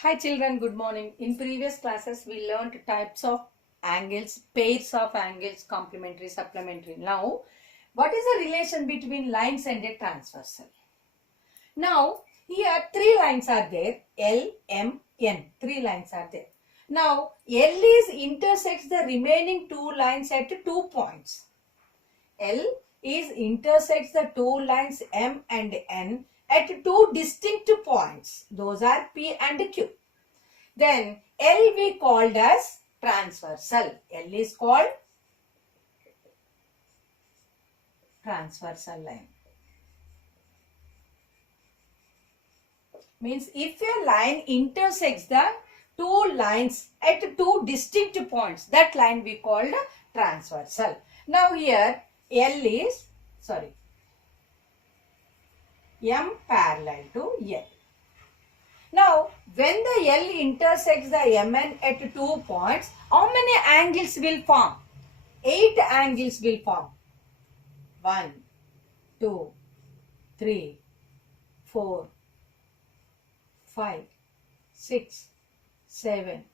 Hi children, good morning. In previous classes we learned types of angles, pairs of angles, complementary, supplementary. Now, what is the relation between lines and a transversal? Now, here three lines are there, L, M, N. Three lines are there. Now, L is intersects the remaining two lines at 2 points. L is intersects the two lines M and N at two distinct points. Those are P and Q. Then L we called as transversal. L is called transversal line. Means if a line intersects the two lines at two distinct points, that line we called transversal. Now here M parallel to L. Now, when the L intersects the MN at 2 points, how many angles will form? 8 angles will form. 1, 2, 3, 4, 5, 6, 7,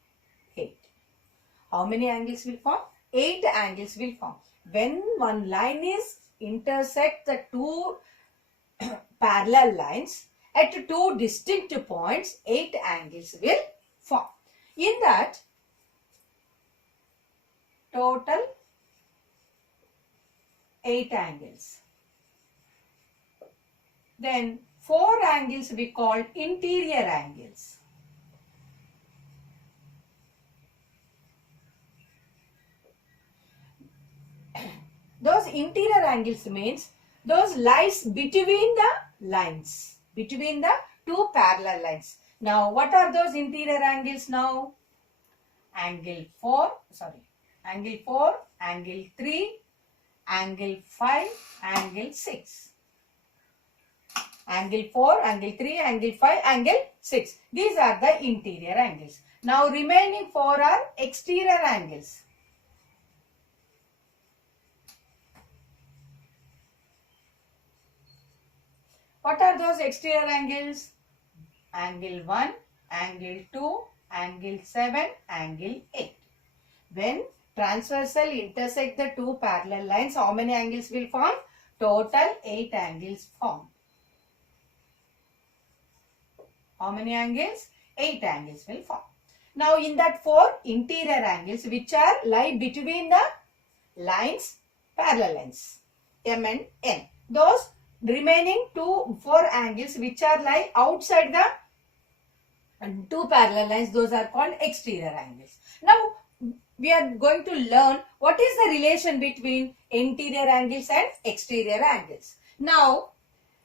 8. How many angles will form? 8 angles will form. When one line is intersect the two parallel lines, at two distinct points, 8 angles will form. In that, total 8 angles. Then 4 angles we call interior angles. Those interior angles means those lies between the lines. Between the two parallel lines. Now, what are those interior angles now? Angle 4, angle 3, angle 5, angle 6. Angle 4, angle 3, angle 5, angle 6. These are the interior angles. Now, remaining 4 are exterior angles. What are those exterior angles? Angle 1, angle 2, angle 7, angle 8. When transversal intersect the two parallel lines, how many angles will form? Total 8 angles form. How many angles? 8 angles will form. Now in that 4 interior angles which are lie between the lines, parallel lines, M and N. Those remaining 4 angles which are lie outside the two parallel lines, those are called exterior angles. Now we are going to learn what is the relation between interior angles and exterior angles. Now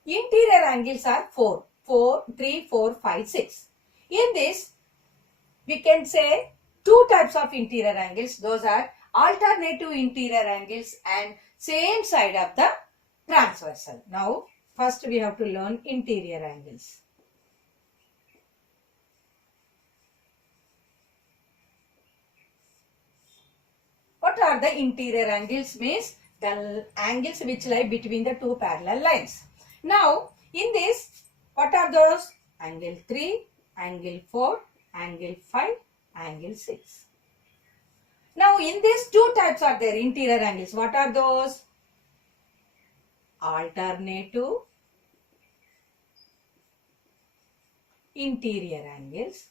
interior angles are 3, 4, 5, 6. In this we can say two types of interior angles. Those are alternative interior angles and same side of the transversal. Now, first we have to learn interior angles. What are the interior angles? Means the angles which lie between the two parallel lines. Now, in this, what are those? Angle 3, angle 4, angle 5, angle 6. Now, in these two types are there interior angles. What are those? Alternative interior angles,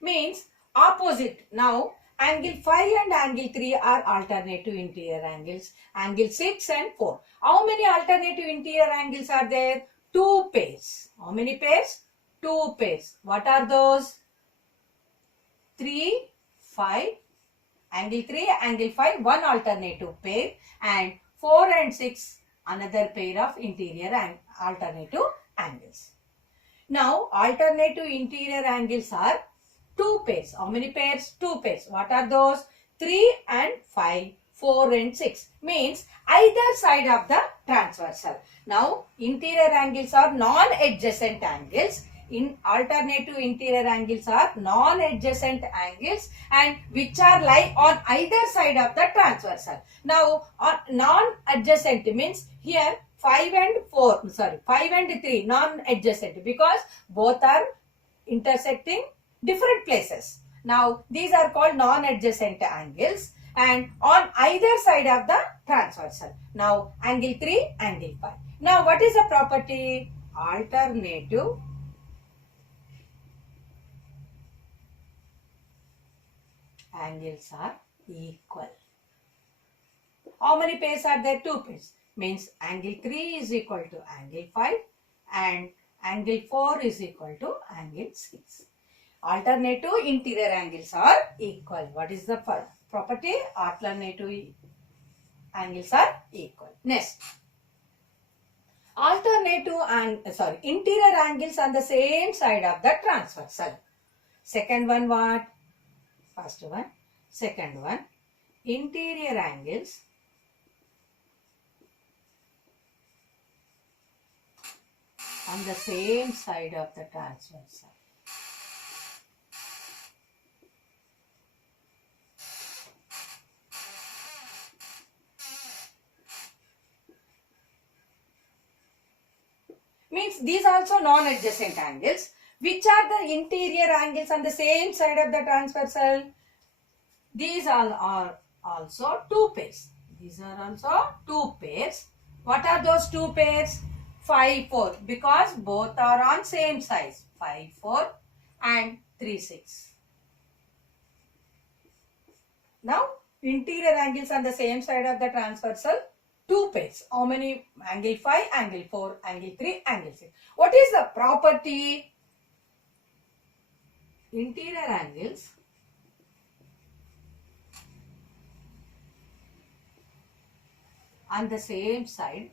means opposite. Now angle 5 and angle 3 are alternative interior angles. Angle 6 and 4. How many alternative interior angles are there? 2 pairs. How many pairs? 2 pairs. What are those? 3, 5. Angle 3, angle 5, one alternative pair, and 4 and 6, another pair of interior and alternative angles. Now, alternative interior angles are 2 pairs. How many pairs? 2 pairs. What are those? 3 and 5, 4 and 6. Means either side of the transversal. Now, interior angles are non-adjacent angles. In alternative interior angles are non-adjacent angles and which are lie on either side of the transversal. Now, non-adjacent means here 5 and 4, sorry, 5 and 3 non-adjacent because both are intersecting different places. Now these are called non-adjacent angles and on either side of the transversal. Now angle 3, angle 5. Now what is the property? Alternative angles are equal. How many pairs are there? 2 pairs. Means angle 3 is equal to angle 5 and angle 4 is equal to angle 6. Alternative interior angles are equal. What is the property? Alternative angles are equal. Next. Interior angles on the same side of the transversal. Second one what? First one. Second one. Interior angles on the same side of the transversal. Means these are also non-adjacent angles. Which are the interior angles on the same side of the transversal? These all are also 2 pairs. These are also 2 pairs. What are those 2 pairs? 5, 4 because both are on same size. 5, 4 and 3, 6. Now interior angles on the same side of the transversal. 2 pairs. How many? Angle 5, angle 4, angle 3, angle 6. What is the property? Interior angles on the same side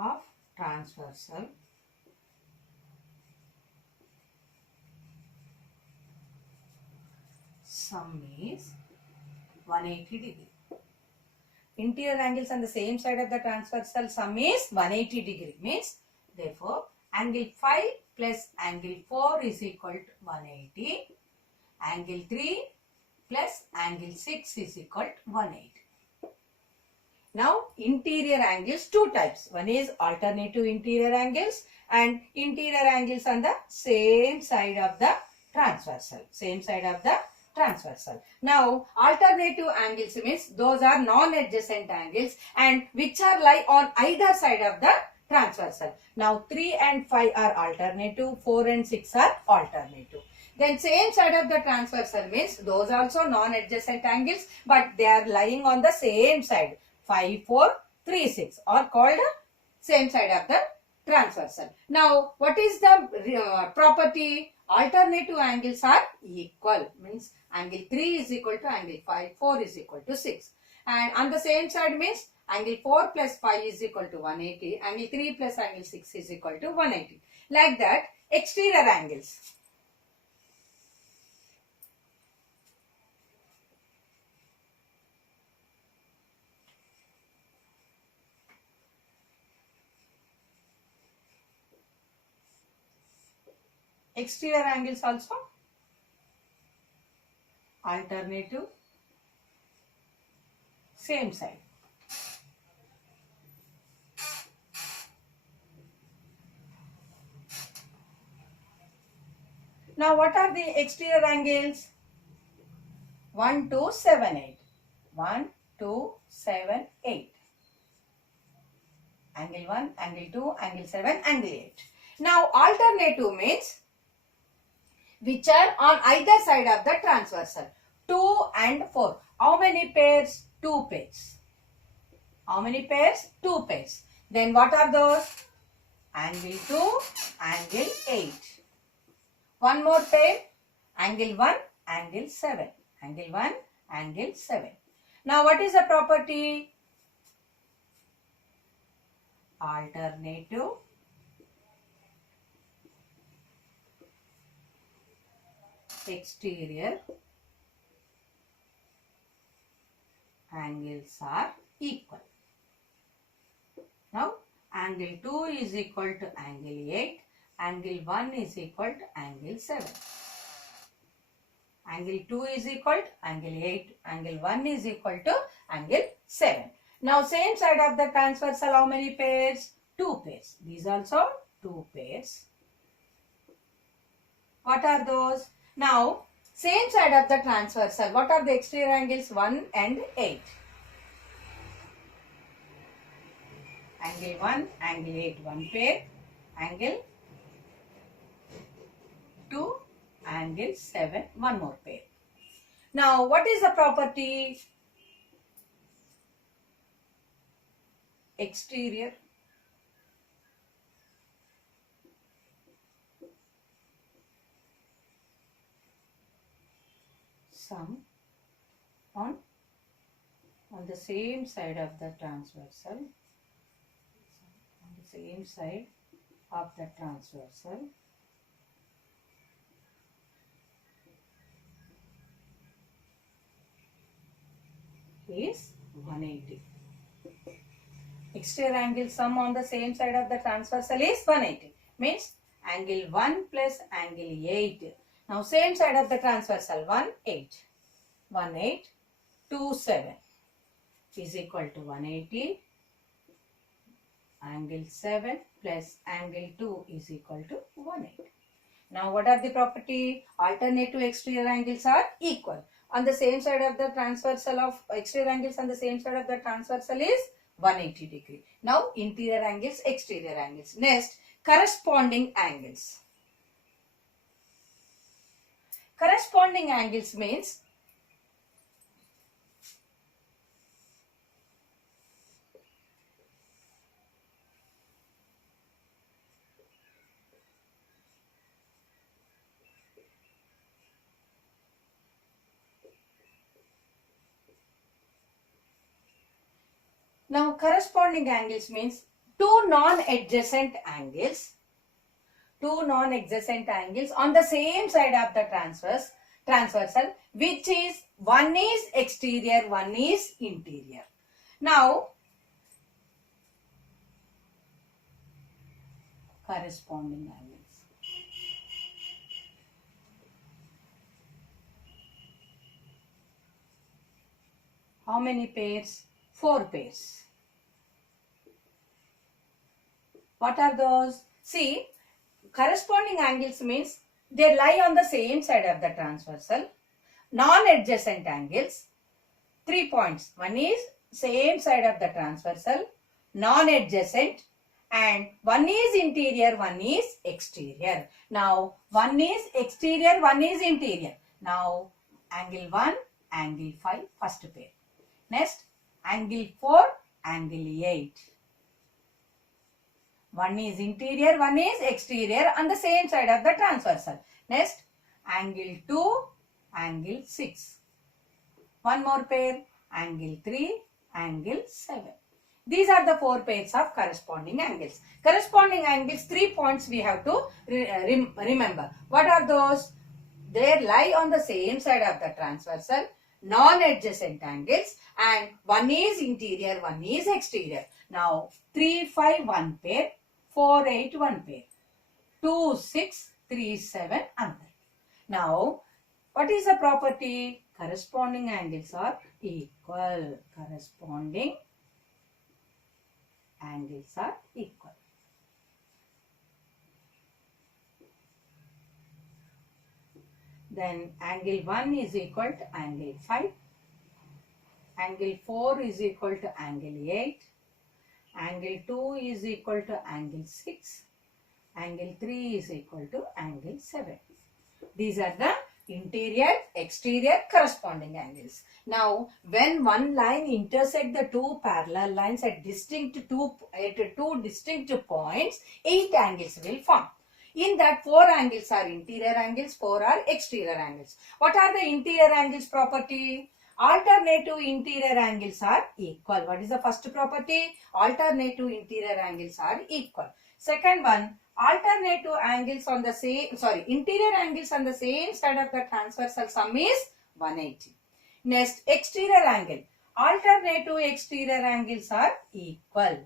of transversal sum is 180 degree. Interior angles on the same side of the transversal sum is 180 degree. Means therefore angle 5 plus angle 4 is equal to 180. Angle 3 plus angle 6 is equal to 180. Now interior angles 2 types. One is alternative interior angles and interior angles on the same side of the transversal. Same side of the transversal. Now alternative angles means those are non-adjacent angles and which are lie on either side of the transversal. Now 3 and 5 are alternative, 4 and 6 are alternative. Then same side of the transversal means those also non-adjacent angles but they are lying on the same side. 5, 4, 3, 6 are called same side of the transversal. Now what is the property? Alternative angles are equal. Means angle 3 is equal to angle 5, 4 is equal to 6. And on the same side means angle 4 plus 5 is equal to 180. Angle 3 plus angle 6 is equal to 180. Like that exterior angles. Exterior angles also alternative same side. Now what are the exterior angles? 1, 2, 7, 8. 1, 2, 7, 8. Angle 1, angle 2, angle 7, angle 8. Now alternative means which are on either side of the transversal. 2 and 4. How many pairs? 2 pairs. How many pairs? 2 pairs. Then what are those? Angle 2, angle 8. One more pair. Angle 1, angle 7. Angle 1, angle 7. Now what is the property? Alternative exterior angles are equal. Now angle 2 is equal to angle 8, angle 1 is equal to angle 7. Angle 2 is equal to angle 8. Angle 1 is equal to angle 7. Now same side of the transversal, how many pairs? 2 pairs. These also 2 pairs. What are those? Now same side of the transversal, what are the exterior angles? 1 and 8. Angle 1, angle 8, 1 pair. Angle 2, angle 7, 1 more pair. Now what is the property? Exterior sum on the same side of the transversal, on the same side of the transversal is 180. Exterior angle sum on the same side of the transversal is 180. Means angle 1 plus angle 8. Now same side of the transversal 1, 8. 1, 8, 2, 7 is equal to 180. Angle 7 plus angle 2 is equal to 180. Now what are the property? Alternative exterior angles are equal. On the same side of the transversal of exterior angles on the same side of the transversal is 180 degree. Now interior angles, exterior angles. Next, corresponding angles. Corresponding angles means now corresponding angles means two non-adjacent angles. Two non-adjacent angles on the same side of the transversal, which is one is exterior, one is interior. Now corresponding angles. How many pairs? 4 pairs. What are those? See, corresponding angles means they lie on the same side of the transversal. Non-adjacent angles, 3 points. One is same side of the transversal, non-adjacent, and one is interior, one is exterior. Now, one is exterior, one is interior. Now, angle 1, angle 5, first pair. Next, angle 4, angle 8. One is interior, one is exterior on the same side of the transversal. Next, angle 2, angle 6. One more pair, angle 3, angle 7. These are the 4 pairs of corresponding angles. Corresponding angles, 3 points we have to remember. What are those? They lie on the same side of the transversal, non-adjacent angles, and one is interior, one is exterior. Now, 3, 5, 1 pair, 4, 8, 1 pair, 2, 6, 3, 7, another. Now, what is the property? Corresponding angles are equal. Corresponding angles are equal. Then angle 1 is equal to angle 5. Angle 4 is equal to angle 8. Angle 2 is equal to angle 6. Angle 3 is equal to angle 7. These are the interior, exterior corresponding angles. Now, when one line intersect the two parallel lines at two distinct points, 8 angles will form. In that, 4 angles are interior angles, 4 are exterior angles. What are the interior angles property? Alternative interior angles are equal. What is the first property? Alternative interior angles are equal. Second one, alternative angles on the same, interior angles on the same side of the transversal sum is 180. Next, exterior angle. Alternative exterior angles are equal.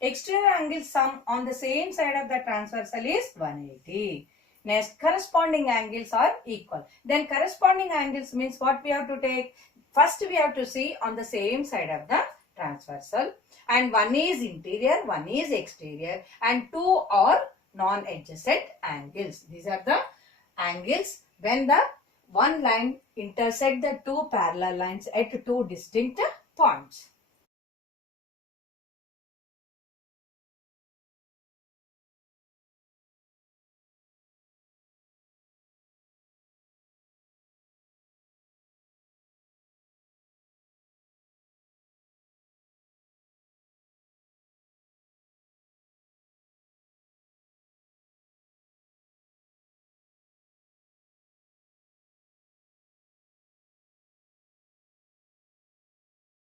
Exterior angle sum on the same side of the transversal is 180. Next, corresponding angles are equal. Then corresponding angles means what we have to take? First we have to see on the same side of the transversal, and one is interior, one is exterior, and two are non-adjacent angles. These are the angles when the one line intersect the two parallel lines at two distinct points.